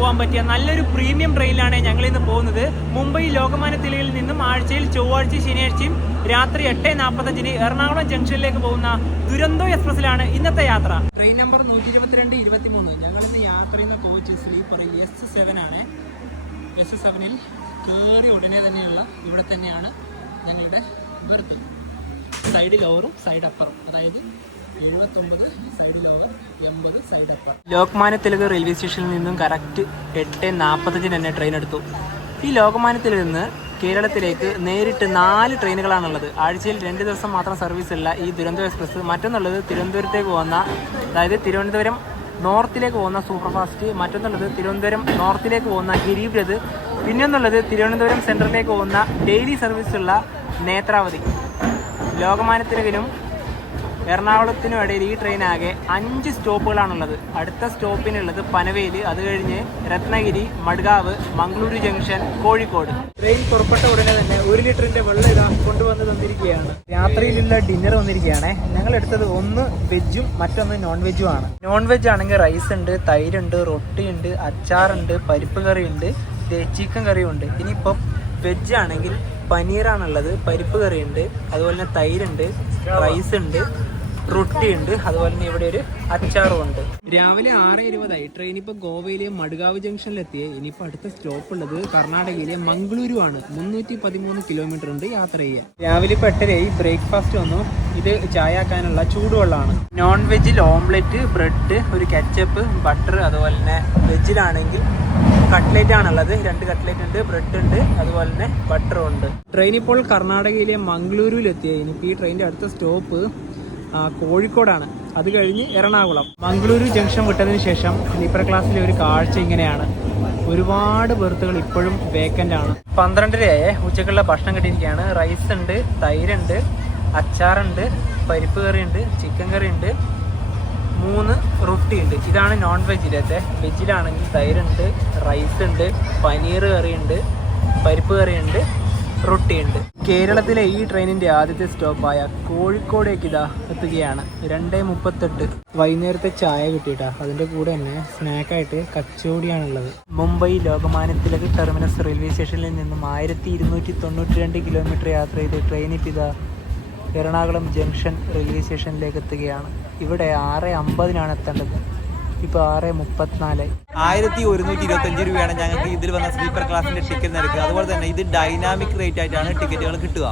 പോകാൻ പറ്റിയ നല്ലൊരു പ്രീമിയം ട്രെയിനിലാണ് ഞങ്ങൾ ഇന്ന് പോകുന്നത്. മുംബൈ ലോകമാന്യ തിലകിൽ നിന്നും ആഴ്ചയിൽ ചൊവ്വാഴ്ച ശനിയാഴ്ചയും രാത്രി 8:45 എറണാകുളം ജംഗ്ഷനിലേക്ക് പോകുന്ന ദുരന്തോ എക്സ്പ്രസിലാണ് ഇന്നത്തെ യാത്ര. Train number 122-23. ഞങ്ങൾ ഇന്ന് യാത്ര ചെയ്യുന്ന കോച്ച് സ്ലീപ്പർ S7 ആണ്. S7-ൽ കയറി ഉടനെ തന്നെയുള്ള ഇവിടെ തന്നെയാണ് ഞങ്ങളുടെ ബെർത്ത്. സൈഡ് ലോവറും സൈഡ് അപ്പറും, അതായത് 79 side lower, 80 side upper. Lokmanya Tilak railway സ്റ്റേഷനിൽ നിന്നും കറക്റ്റ് 8:45 തന്നെ ട്രെയിൻ എടുത്തു. ഈ ലോകമാന്യത്തിൽ നിന്ന് കേരളത്തിലേക്ക് നേരിട്ട് 4 ട്രെയിനുകളാണുള്ളത്. ആഴ്ചയിൽ 2 ദിവസം മാത്രം സർവീസ് ഉള്ള ഈ ദുരന്തോ എക്സ്പ്രസ്. മറ്റൊന്നുള്ളത് തിരുവനന്തപുരത്തേക്ക് പോകുന്ന, അതായത് തിരുവനന്തപുരം നോർത്തിലേക്ക് പോകുന്ന സൂപ്പർ ഫാസ്റ്റ്. മറ്റൊന്നുള്ളത് തിരുവനന്തപുരം നോർത്തിലേക്ക് പോകുന്ന ഗരീബ്രഥ്. പിന്നൊന്നുള്ളത് തിരുവനന്തപുരം സെൻട്രലിലേക്ക് പോകുന്ന ഡെയിലി സർവീസ് ഉള്ള നേത്രാവതി. ലോകമാന്യ തിലകിനും എറണാകുളത്തിനും ഇടയിൽ ഈ ട്രെയിൻ ആകെ 5 സ്റ്റോപ്പുകളാണുള്ളത്. അടുത്ത സ്റ്റോപ്പിനുള്ളത് പനവേൽ, അത് കഴിഞ്ഞ് രത്നഗിരി, മഡ്ഗാവ്, മംഗളൂരു ജംഗ്ഷൻ, കോഴിക്കോട്. ട്രെയിൻ പുറപ്പെട്ട ഉടനെ തന്നെ 1 ലിറ്ററിന്റെ വെള്ളം ഇതാ കൊണ്ടുവന്ന് തന്നിരിക്കുകയാണ്. രാത്രിയിലുള്ള ഡിന്നർ വന്നിരിക്കുകയാണ്. ഞങ്ങൾ എടുത്തത് ഒന്ന് വെജും മറ്റൊന്ന് നോൺ വെജും ആണ്. നോൺ വെജ് ആണെങ്കിൽ റൈസ് ഉണ്ട്, തൈരുണ്ട്, റൊട്ടിയുണ്ട്, അച്ചാറുണ്ട്, പരിപ്പ് കറിയുണ്ട്, ചിക്കൻ കറിയുണ്ട്. ഇനിയിപ്പം വെജ് ആണെങ്കിൽ പനീറാണുള്ളത്, പരിപ്പ് കറിയുണ്ട്, അതുപോലെ തന്നെ തൈരുണ്ട്, റൈസ് ഉണ്ട്, റൊട്ടി ഉണ്ട്, അതുപോലെ തന്നെ ഇവിടെ ഒരു അച്ചാറും ഉണ്ട്. രാവിലെ 6:20 ട്രെയിൻ ഇപ്പോൾ ഗോവയിലെ മഡ്ഗാവ് ജംഗ്ഷനിലെത്തിയേ. ഇനിയിപ്പോൾ അടുത്ത സ്റ്റോപ്പ് ഉള്ളത് കർണാടകയിലെ മംഗളൂരു ആണ്. 313 കിലോമീറ്റർ ഉണ്ട് യാത്ര ചെയ്യാൻ. രാവിലെ ഇപ്പോൾ 8:30 ബ്രേക്ക്ഫാസ്റ്റ് വന്നു. ഇത് ചായ ആക്കാനുള്ള ചൂടുവെള്ളമാണ്. നോൺ വെജിൽ ഓംലെറ്റ്, ബ്രെഡ്, ഒരു കെച്ചപ്പ്, ബട്ടർ, അതുപോലെ തന്നെ വെജിലാണെങ്കിൽ കട്ട്ലേറ്റ് ആണുള്ളത്. 2 കട്ട്ലേറ്റ് ഉണ്ട്, ബ്രെഡ് ഉണ്ട്, അതുപോലെ തന്നെ ബട്ടറും ഉണ്ട്. ട്രെയിൻ ഇപ്പോൾ കർണാടകയിലെ മംഗളൂരുവിലെത്തിയ. ഇനിയിപ്പോൾ ഈ ട്രെയിനിൻ്റെ അടുത്ത സ്റ്റോപ്പ് കോഴിക്കോടാണ്. അത് കഴിഞ്ഞ് എറണാകുളം. മംഗളൂരു ജംഗ്ഷൻ വിട്ടതിന് ശേഷം സ്ലീപ്പർ ക്ലാസ്സിലെ ഒരു കാഴ്ച ഇങ്ങനെയാണ്. ഒരുപാട് ബെർത്തുകൾ ഇപ്പോഴും വേക്കൻ്റ് ആണ്. 12:30 ഉച്ചക്കുള്ള ഭക്ഷണം കിട്ടിയിരിക്കുകയാണ്. റൈസ് ഉണ്ട്, തൈരുണ്ട്, അച്ചാറുണ്ട്, പരിപ്പ് കറിയുണ്ട്, ചിക്കൻ കറിയുണ്ട്, 3 റൊട്ടിയുണ്ട്. ഇതാണ് നോൺ വെജിലത്തെ. വെജിലാണെങ്കിൽ തൈരുണ്ട്, റൈസ് ഉണ്ട്, പനീർ കറിയുണ്ട്, പരിപ്പ് കറിയുണ്ട്, റൊട്ടിയുണ്ട്. കേരളത്തിലെ ഈ ട്രെയിനിൻ്റെ ആദ്യത്തെ സ്റ്റോപ്പായ കോഴിക്കോടേക്ക് ഇതാ എത്തുകയാണ്. 2:38 വൈകുന്നേരത്തെ ചായ കിട്ടിയിട്ടാ. അതിൻ്റെ കൂടെ തന്നെ സ്നാക്കായിട്ട് കച്ചോടിയാണുള്ളത്. മുംബൈ ലോകമാന്യ തിലക് ടെർമിനസ് റെയിൽവേ സ്റ്റേഷനിൽ നിന്നും 1292 കിലോമീറ്റർ യാത്ര ചെയ്ത് ട്രെയിനിൽ ഇതാ എറണാകുളം ജംഗ്ഷൻ റെയിൽവേ സ്റ്റേഷനിലേക്ക് എത്തുകയാണ്. ഇവിടെ 6:50 എത്തേണ്ടത്. ഇപ്പോൾ 6:34. 1125 രൂപയാണ് ഞങ്ങൾക്ക് ഇതിൽ വന്ന സ്ലീപ്പർ ക്ലാസിന്റെ ടിക്കറ്റ് നിരക്ക്. അതുപോലെ തന്നെ ഇത് ഡൈനാമിക് റേറ്റ് ആയിട്ടാണ് ടിക്കറ്റുകൾ കിട്ടുക.